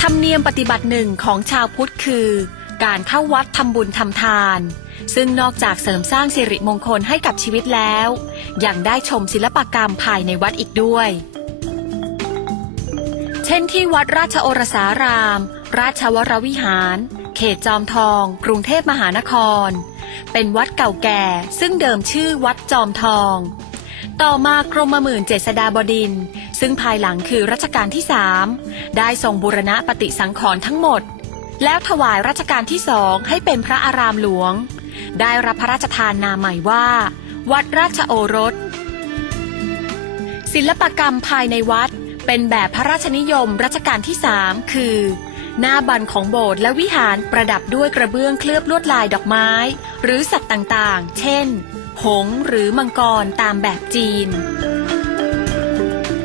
ธรรมเนียมปฏิบัติหนึ่งของชาวพุทธคือ การเข้าวัดทำบุญทำทาน ซึ่งนอกจากเสริมสร้างสิริมงคลให้กับชีวิตแล้ว ยังได้ชมศิลปกรรมภายในวัดอีกด้วย เช่นที่วัดราชโอรสาราม ราชวรวิหาร เขตจอมทอง กรุงเทพมหานคร เป็นวัดเก่าแก่ซึ่งเดิมชื่อวัดจอมทอง ต่อมากรมหมื่นเจษฎาบดินทร์ ซึ่งภายหลังคือรัชกาลที่สามได้ทรงบูรณะปฏิสังขรณ์ทั้งหมด แล้วถวายรัชกาลที่สองให้เป็นพระอารามหลวง ได้รับพระราชทานนามใหม่ว่า วัดราชโอรส ศิลปกรรมภายในวัดเป็นแบบพระราชนิยมรัชกาลที่สามคือ หน้าบันของโบสถ์และวิหารประดับด้วยกระเบื้องเคลือบลวดลายดอกไม้ หรือสัตว์ต่างๆ เช่น หงส์หรือมังกรตามแบบจีน